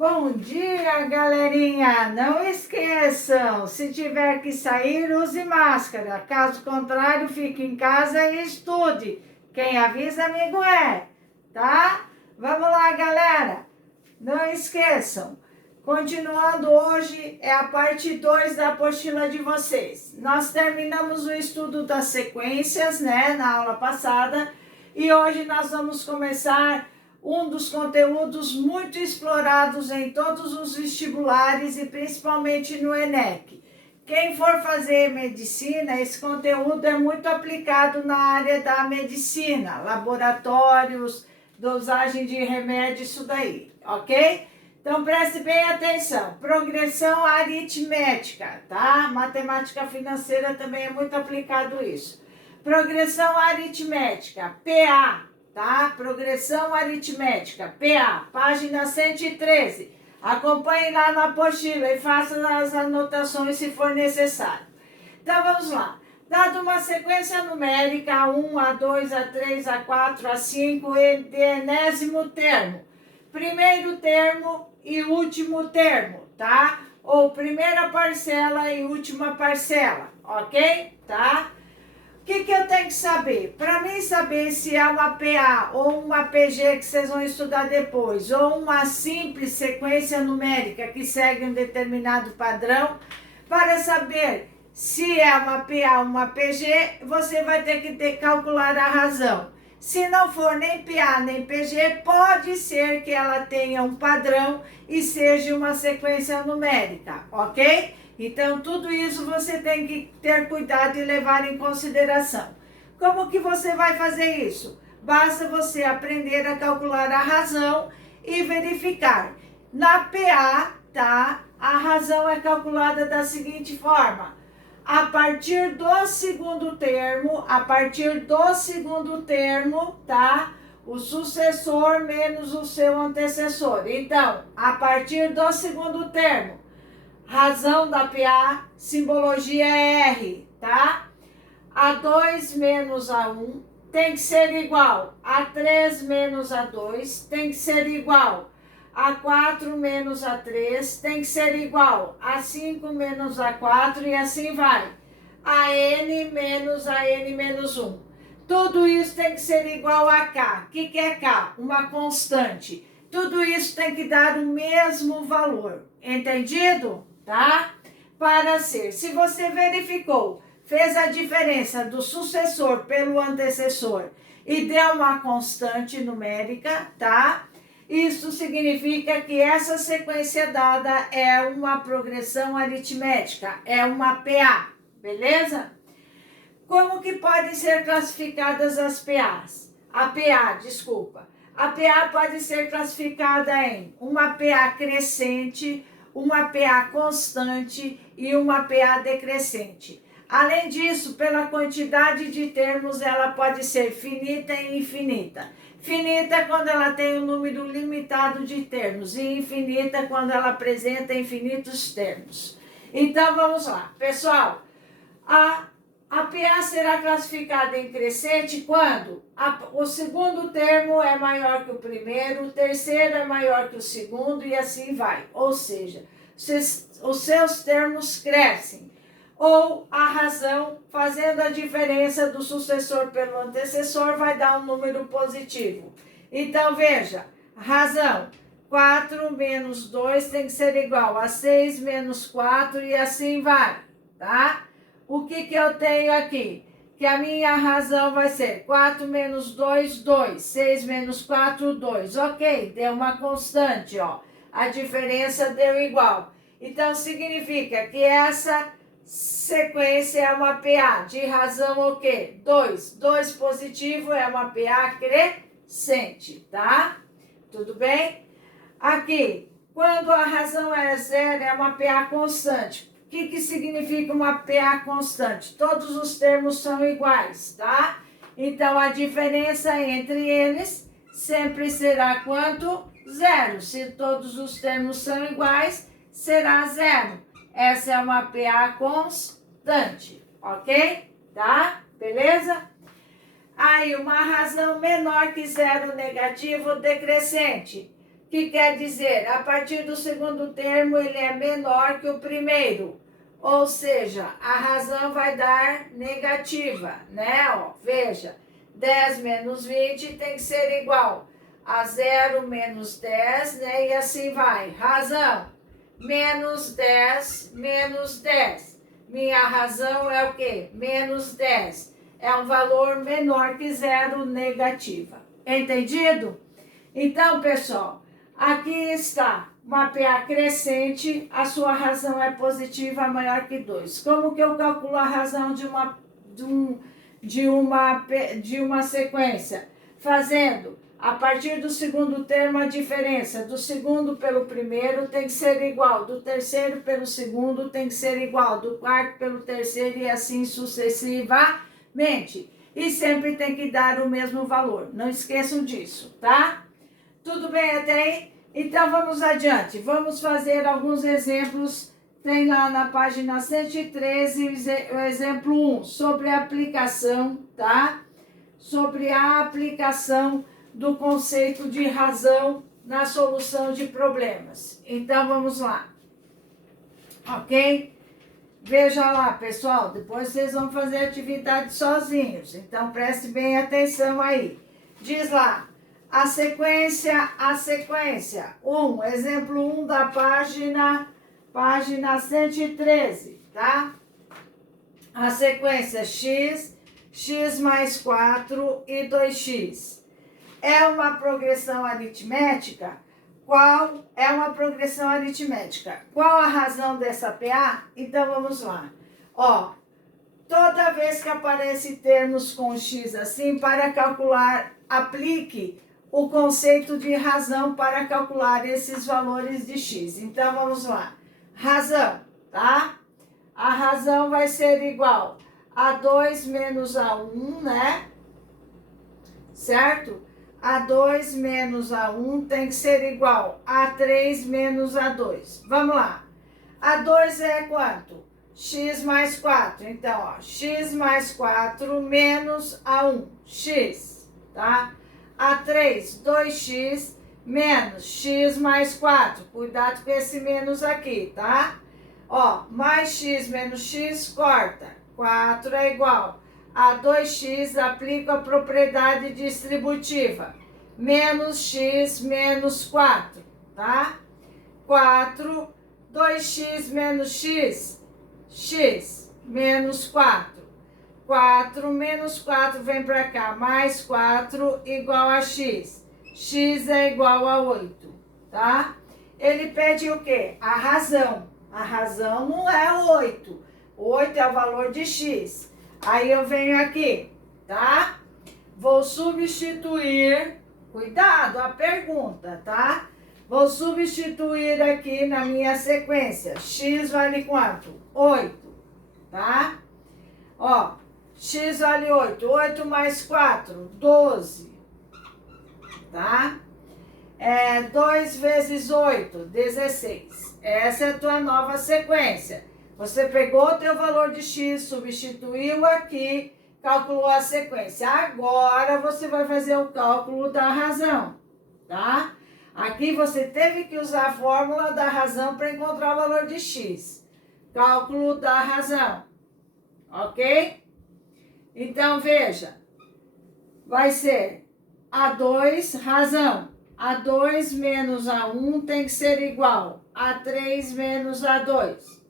Bom dia, galerinha! Não esqueçam, se tiver que sair, use máscara. Caso contrário, fique em casa e estude. Quem avisa, amigo é, tá? Vamos lá, galera! Não esqueçam, continuando hoje é a parte 2 da apostila de vocês. Nós terminamos o estudo das sequências, né, na aula passada, e hoje nós vamos começar um dos conteúdos muito explorados em todos os vestibulares e principalmente no ENEC. Quem for fazer medicina, esse conteúdo é muito aplicado na área da medicina, laboratórios, dosagem de remédio, isso daí, ok? Então preste bem atenção, progressão aritmética, tá? Matemática financeira também é muito aplicado isso. Progressão aritmética, PA, tá? Progressão aritmética, PA, página 113. Acompanhe lá na apostila e faça as anotações se for necessário. Então vamos lá. Dado uma sequência numérica A1, A2, A3, A4, A5 e de enésimo termo. Primeiro termo e último termo, tá? Ou primeira parcela e última parcela, ok? Tá? O que eu tenho que saber? Para mim saber se é uma PA ou uma PG que vocês vão estudar depois, ou uma simples sequência numérica que segue um determinado padrão, para saber se é uma PA ou uma PG, você vai ter que calcular a razão. Se não for nem PA nem PG, pode ser que ela tenha um padrão e seja uma sequência numérica, ok? Então, tudo isso você tem que ter cuidado e levar em consideração. Como que você vai fazer isso? Basta você aprender a calcular a razão e verificar. Na PA, tá? A razão é calculada da seguinte forma. A partir do segundo termo, tá? O sucessor menos o seu antecessor. Então, a partir do segundo termo, razão da PA, simbologia é R, tá? A2 menos A1 tem que ser igual a 3 menos A2, tem que ser igual a 4 menos A3, tem que ser igual a 5 menos A4 e assim vai. A N menos a N menos 1. Tudo isso tem que ser igual a K. O que é K? Uma constante. Tudo isso tem que dar o mesmo valor. Entendido? Tá? Para ser. Se você verificou, fez a diferença do sucessor pelo antecessor e deu uma constante numérica, tá? Isso significa que essa sequência dada é uma progressão aritmética, é uma PA, beleza? Como que podem ser classificadas as PAs? A PA pode ser classificada em uma PA crescente, uma PA constante e uma PA decrescente. Além disso, pela quantidade de termos, ela pode ser finita e infinita. Finita é quando ela tem um número limitado de termos e infinita quando ela apresenta infinitos termos. Então, vamos lá. Pessoal, a PA será classificada em crescente quando o segundo termo é maior que o primeiro, o terceiro é maior que o segundo e assim vai. Ou seja, os seus termos crescem. Ou a razão, fazendo a diferença do sucessor pelo antecessor, vai dar um número positivo. Então, veja, razão, 4 menos 2 tem que ser igual a 6 menos 4 e assim vai, tá? O que eu tenho aqui? Que a minha razão vai ser 4 menos 2, 2. 6 menos 4, 2. Ok, deu uma constante, ó. A diferença deu igual. Então, significa que essa sequência é uma PA. De razão o quê? 2. 2 positivo é uma PA crescente, tá? Tudo bem? Aqui, quando a razão é 0, é uma PA constante. O que significa uma PA constante? Todos os termos são iguais, tá? Então, a diferença entre eles sempre será quanto? 0. Se todos os termos são iguais, será 0. Essa é uma PA constante, ok? Tá? Beleza? Aí, uma razão menor que 0 negativo decrescente. que quer dizer, a partir do segundo termo, ele é menor que o primeiro. Ou seja, a razão vai dar negativa, né? Ó, veja, 10 menos 20 tem que ser igual a 0 menos 10, né? E assim vai. Razão, menos 10, menos 10. Minha razão é o quê? Menos 10. É um valor menor que zero, negativa. Entendido? Então, pessoal, aqui está uma PA crescente, a sua razão é positiva maior que 2. Como que eu calculo a razão de uma sequência? Fazendo, a partir do segundo termo, a diferença do segundo pelo primeiro tem que ser igual, do terceiro pelo segundo tem que ser igual, do quarto pelo terceiro e assim sucessivamente. E sempre tem que dar o mesmo valor, não esqueçam disso, tá? Tudo bem até aí? Então vamos adiante, vamos fazer alguns exemplos. Tem lá na página 113 o exemplo 1, sobre a aplicação, tá? Sobre a aplicação do conceito de razão na solução de problemas. Então vamos lá, ok? Veja lá, pessoal, depois vocês vão fazer atividade sozinhos, então preste bem atenção aí. Diz lá, a sequência, exemplo 1 da página 113, tá? A sequência x mais 4 e 2x. É uma progressão aritmética? Qual é uma progressão aritmética? Qual a razão dessa PA? Então vamos lá. Ó, toda vez que aparece termos com x assim, para calcular, aplique o conceito de razão para calcular esses valores de x. Então, vamos lá. Razão, tá? A razão vai ser igual a 2 menos A1, né? Certo? A2 menos A1 tem que ser igual a 3 menos A2. Vamos lá. A2 é quanto? X mais 4. Então, ó, x mais 4 menos A1, x, tá? A3, 2x menos x mais 4. Cuidado com esse menos aqui, tá? Ó, mais x menos x, corta. 4 é igual a 2x, aplico a propriedade distributiva. Menos x menos 4, tá? 4, 2x menos x, x menos 4. 4 menos 4 vem para cá, mais 4 igual a x. X é igual a 8, tá? Ele pede o quê? A razão. A razão não é 8. 8 é o valor de x. Aí eu venho aqui, tá? Vou substituir, cuidado, a pergunta, tá? Vou substituir aqui na minha sequência. X vale quanto? 8, tá? Ó, x vale 8. 8 mais 4, 12, tá? 2 vezes 8, 16. Essa é a tua nova sequência. Você pegou o teu valor de x, substituiu aqui, calculou a sequência. Agora você vai fazer o cálculo da razão, tá? Aqui você teve que usar a fórmula da razão para encontrar o valor de x. Cálculo da razão, ok? Então, veja, vai ser A2, razão. A2 menos A1 tem que ser igual a 3 menos A2.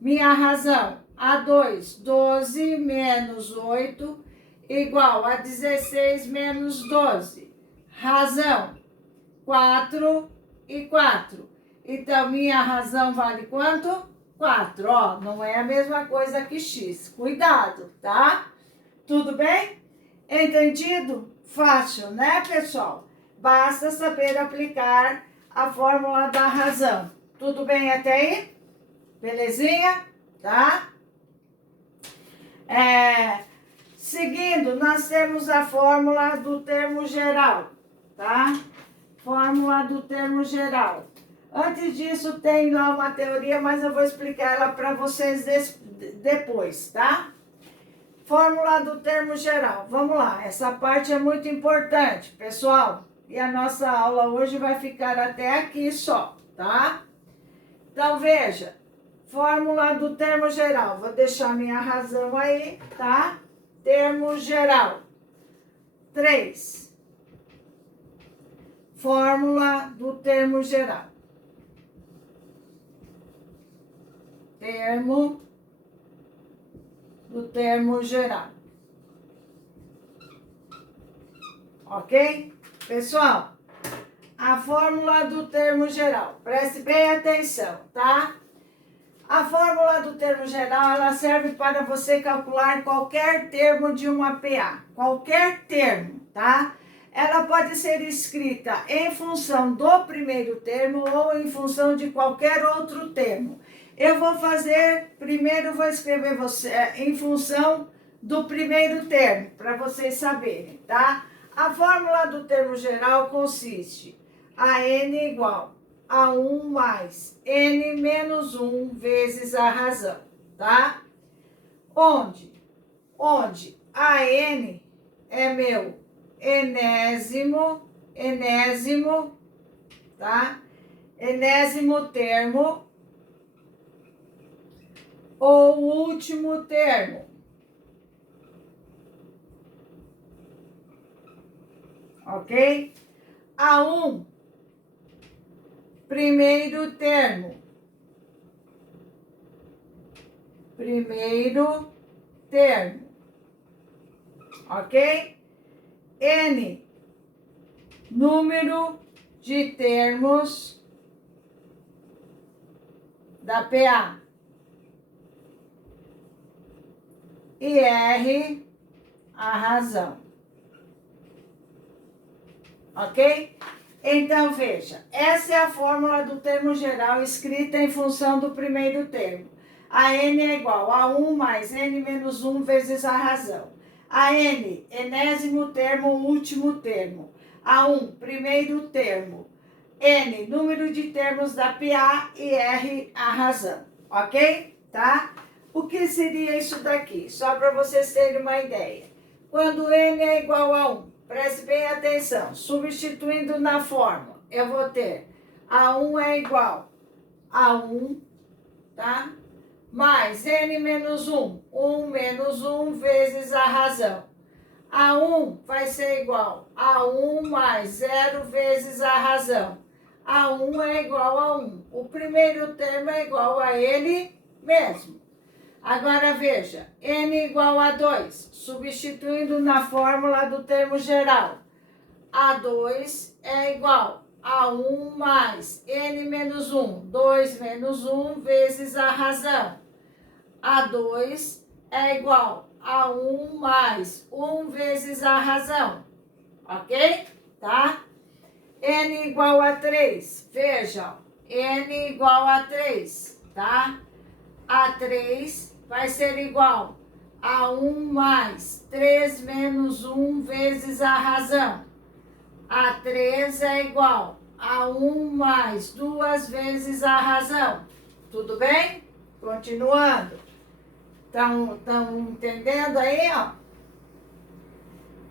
Minha razão, A2, 12 menos 8, igual a 16 menos 12. Razão, 4 e 4. Então, minha razão vale quanto? 4. Ó, não é a mesma coisa que x. Cuidado, tá? Tudo bem? Entendido? Fácil, né, pessoal? Basta saber aplicar a fórmula da razão. Tudo bem até aí? Belezinha? Tá? Seguindo, nós temos a fórmula do termo geral, tá? Fórmula do termo geral. Antes disso, tem lá uma teoria, mas eu vou explicar ela para vocês depois, tá? Fórmula do termo geral. Vamos lá, essa parte é muito importante, pessoal. e a nossa aula hoje vai ficar até aqui só, tá? Então, veja, fórmula do termo geral. Vou deixar minha razão aí, tá? Termo geral. 3. Fórmula do termo geral. Termo geral. Ok? Pessoal, a fórmula do termo geral. Preste bem atenção, tá? A fórmula do termo geral, ela serve para você calcular qualquer termo de uma PA. Qualquer termo, tá? Ela pode ser escrita em função do primeiro termo ou em função de qualquer outro termo. Eu vou fazer, primeiro vou escrever em função do primeiro termo, para vocês saberem, tá? A fórmula do termo geral consiste a n igual a 1 mais n menos 1 vezes a razão, tá? Onde a n é meu enésimo, tá? Enésimo termo ou último termo. Ok? A1, primeiro termo. Ok? N, número de termos da PA. E R, a razão. Ok? Então, veja, essa é a fórmula do termo geral escrita em função do primeiro termo. A n é igual a 1 mais n menos 1 vezes a razão. A n, enésimo termo, último termo. A 1, primeiro termo. N, número de termos da PA e R, a razão. Ok? Tá? O que seria isso daqui? Só para vocês terem uma ideia. Quando n é igual a 1, preste bem atenção, substituindo na fórmula, eu vou ter A1 é igual a 1, tá? Mais n menos 1, 1 menos 1 vezes a razão. A1 vai ser igual a 1 mais 0 vezes a razão. A1 é igual a 1. O primeiro termo é igual a ele mesmo. Agora veja, n igual a 2, substituindo na fórmula do termo geral. A2 é igual a 1 mais n menos 1, 2 menos 1 vezes a razão. A2 é igual a 1 mais 1 vezes a razão. Ok? Tá? N igual a 3, veja, n igual a 3, tá? A3 vai ser igual a 1 mais 3 menos 1 vezes a razão. A3 é igual a 1 mais 2 vezes a razão. Tudo bem? Continuando. Estão entendendo aí, ó?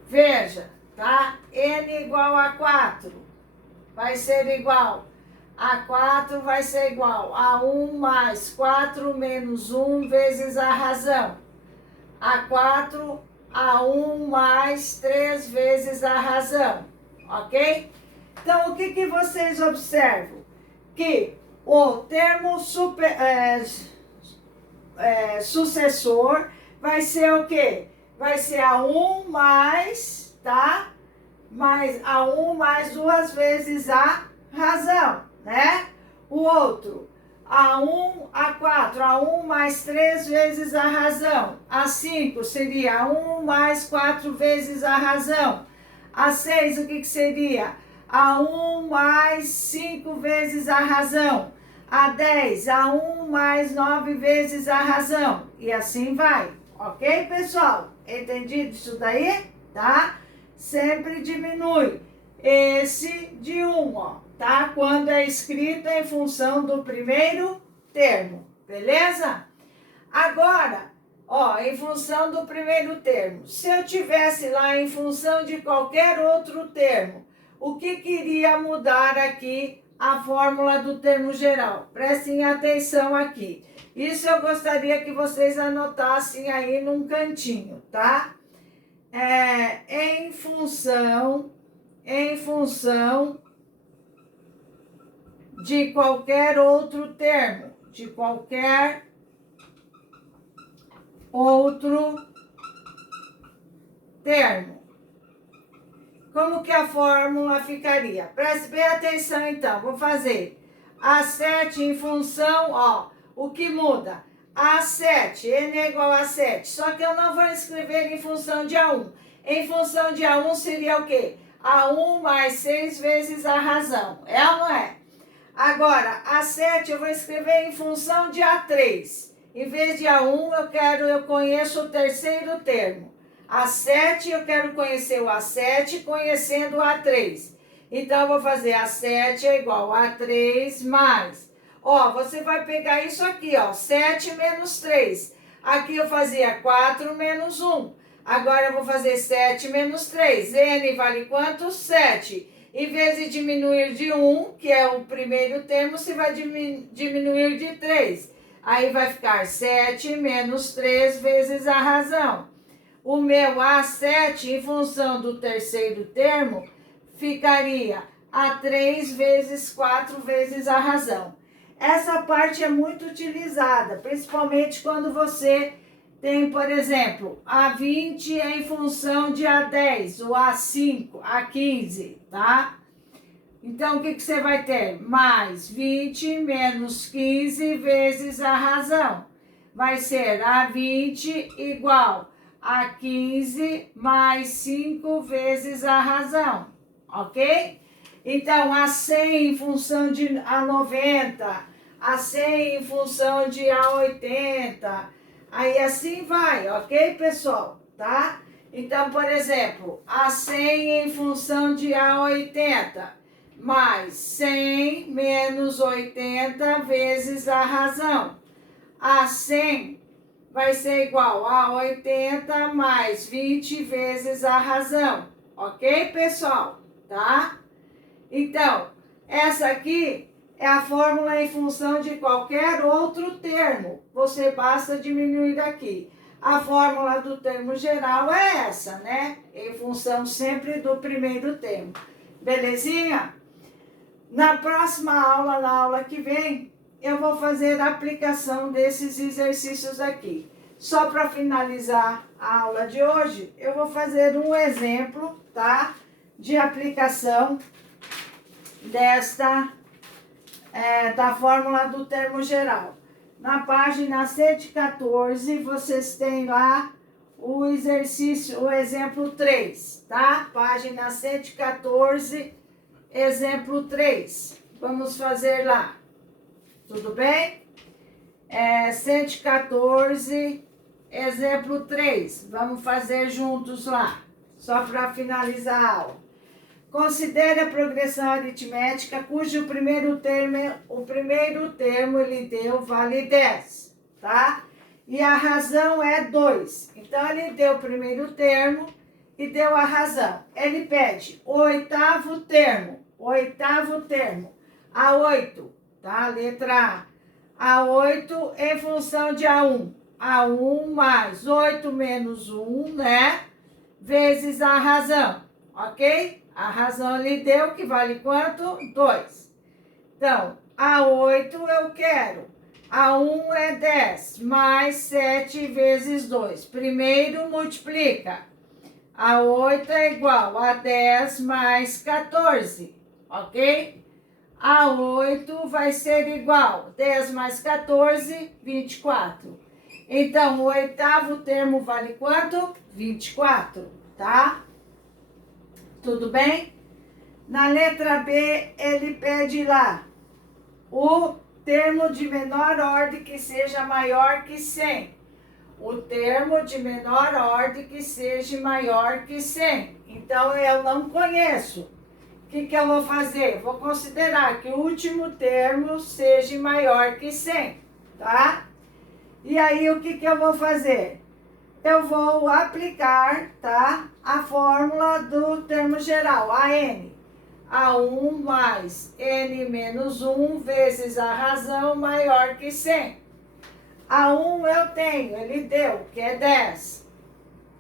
Veja, tá? N igual a 4 vai ser igual. A4 vai ser igual a 1 mais 4 menos 1 vezes a razão. A4 a 1 mais 3 vezes a razão. Ok? Então, o que vocês observam? Que o termo sucessor vai ser o quê? Vai ser a 1 mais, tá? Mais a 1 mais 2 vezes a razão, né? O outro, A1, A4, A1 mais 3 vezes a razão. A5 seria 1 mais 4 vezes a razão. A6, o que seria? A1 mais 5 vezes a razão. A10, A1 mais 9 vezes a razão. E assim vai. Ok, pessoal? Entendido isso daí? Tá? Sempre diminui esse de 1, ó, tá? Quando é escrito em função do primeiro termo, beleza? Agora, ó, em função do primeiro termo. Se eu tivesse lá em função de qualquer outro termo, o que queria mudar aqui a fórmula do termo geral. Prestem atenção aqui. Isso eu gostaria que vocês anotassem aí num cantinho, tá? Em função de qualquer outro termo, de qualquer outro termo. Como que a fórmula ficaria? Preste bem atenção então, vou fazer A7 em função, ó, o que muda? A7, N é igual a 7, só que eu não vou escrever em função de A1. Em função de A1 seria o quê? A1 mais 6 vezes a razão, é ou não é? Agora, A7 eu vou escrever em função de A3. Em vez de A1, eu conheço o terceiro termo. A7, eu quero conhecer o A7 conhecendo o A3. Então, eu vou fazer A7 é igual a A3 mais. Ó, você vai pegar isso aqui, ó, 7 menos 3. Aqui eu fazia 4 menos 1. Agora eu vou fazer 7 menos 3. N vale quanto? 7. Em vez de diminuir de 1, que é o primeiro termo, você vai diminuir de 3. Aí vai ficar 7 menos 3 vezes a razão. O meu A7, em função do terceiro termo, ficaria A3 vezes 4 vezes a razão. Essa parte é muito utilizada, principalmente quando você tem, por exemplo, A20 em função de A10, o A5, A15, tá? Então, o que você vai ter? Mais 20 menos 15 vezes a razão. Vai ser A20 igual a 15 mais 5 vezes a razão, ok? Então, A100 em função de A90, A100 em função de A80, aí assim vai, ok, pessoal? Tá? Então, por exemplo, A100 em função de A80, mais 100 menos 80 vezes a razão. A100 vai ser igual a 80 mais 20 vezes a razão. Ok, pessoal? Tá? Então, essa aqui é a fórmula em função de qualquer outro termo. Você basta diminuir aqui. A fórmula do termo geral é essa, né? Em função sempre do primeiro termo. Belezinha? Na próxima aula, na aula que vem, eu vou fazer a aplicação desses exercícios aqui. Só para finalizar a aula de hoje, eu vou fazer um exemplo, tá? De aplicação da fórmula do termo geral. Na página 114, vocês têm lá o exercício, o exemplo 3, tá? Página 114, exemplo 3. Vamos fazer lá. Tudo bem? 114, exemplo 3. Vamos fazer juntos lá, só para finalizar a aula. Considere a progressão aritmética cujo primeiro termo ele deu vale 10, tá? E a razão é 2. Então, ele deu o primeiro termo e deu a razão. Ele pede o oitavo termo, A8, tá? Letra A. A8 em função de A1. A1 mais 8 menos 1, né? Vezes a razão, ok? A razão ele deu que vale quanto? 2. Então, A8 eu quero. A1 é 10, mais 7 vezes 2. Primeiro multiplica. A8 é igual a 10 mais 14, ok? A8 vai ser igual, 10 mais 14, 24. Então, o oitavo termo vale quanto? 24, tá? Tudo bem? Na letra B, ele pede lá o termo de menor ordem que seja maior que 100. O termo de menor ordem que seja maior que 100. Então, eu não conheço. O que eu vou fazer? Vou considerar que o último termo seja maior que 100, tá? E aí, o que eu vou fazer? Eu vou aplicar, tá? A fórmula do termo geral, AN. A1 mais N menos 1 vezes a razão maior que 100. A1 eu tenho, ele deu, que é 10.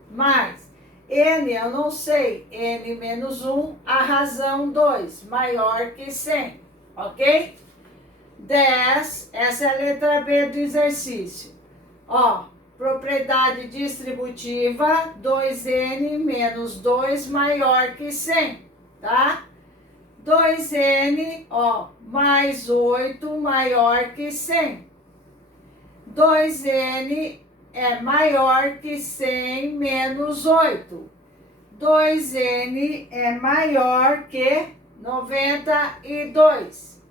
Mais N eu não sei, N menos 1, a razão 2, maior que 100. Ok? 10, essa é a letra B do exercício. Ó, propriedade distributiva, 2N menos 2 maior que 100, tá? 2N, ó, mais 8 maior que 100. 2N é maior que 100 menos 8. 2N é maior que 92.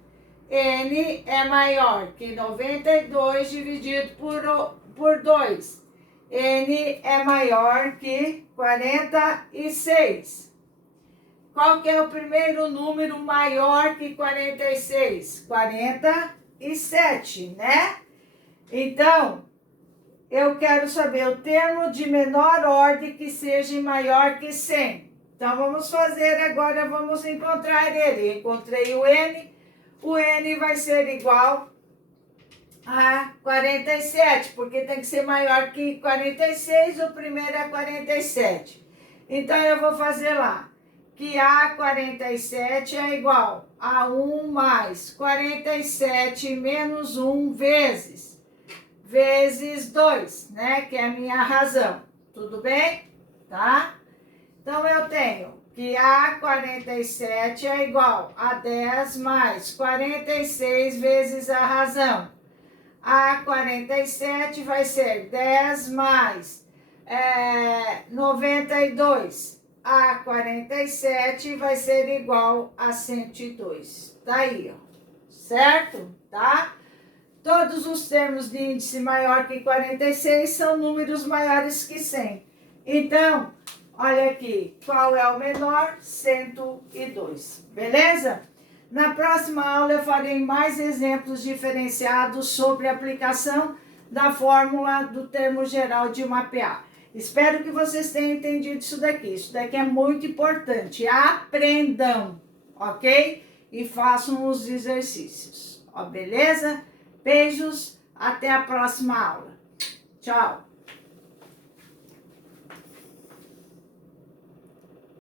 N é maior que 92 dividido por 2. N é maior que 46. Qual que é o primeiro número maior que 46? 47, né? Então, eu quero saber o termo de menor ordem que seja maior que 100. Então, vamos fazer agora, vamos encontrar ele. Encontrei o N. O N vai ser igual a 47, porque tem que ser maior que 46, o primeiro é 47. Então, eu vou fazer lá que A47 é igual a 1 mais 47 menos 1 vezes 2, né? Que é a minha razão. Tudo bem? Tá? Então, eu tenho que A47 é igual a 10 mais 46 vezes a razão. A47 vai ser 10 mais 92. A47 vai ser igual a 102. Tá aí, ó. Certo? Tá? Todos os termos de índice maior que 46 são números maiores que 100. Então, olha aqui, qual é o menor? 102. Beleza? Na próxima aula eu farei mais exemplos diferenciados sobre a aplicação da fórmula do termo geral de mapear. Espero que vocês tenham entendido isso daqui. Isso daqui é muito importante. Aprendam, ok? E façam os exercícios. Ó, beleza? Beijos, até a próxima aula. Tchau!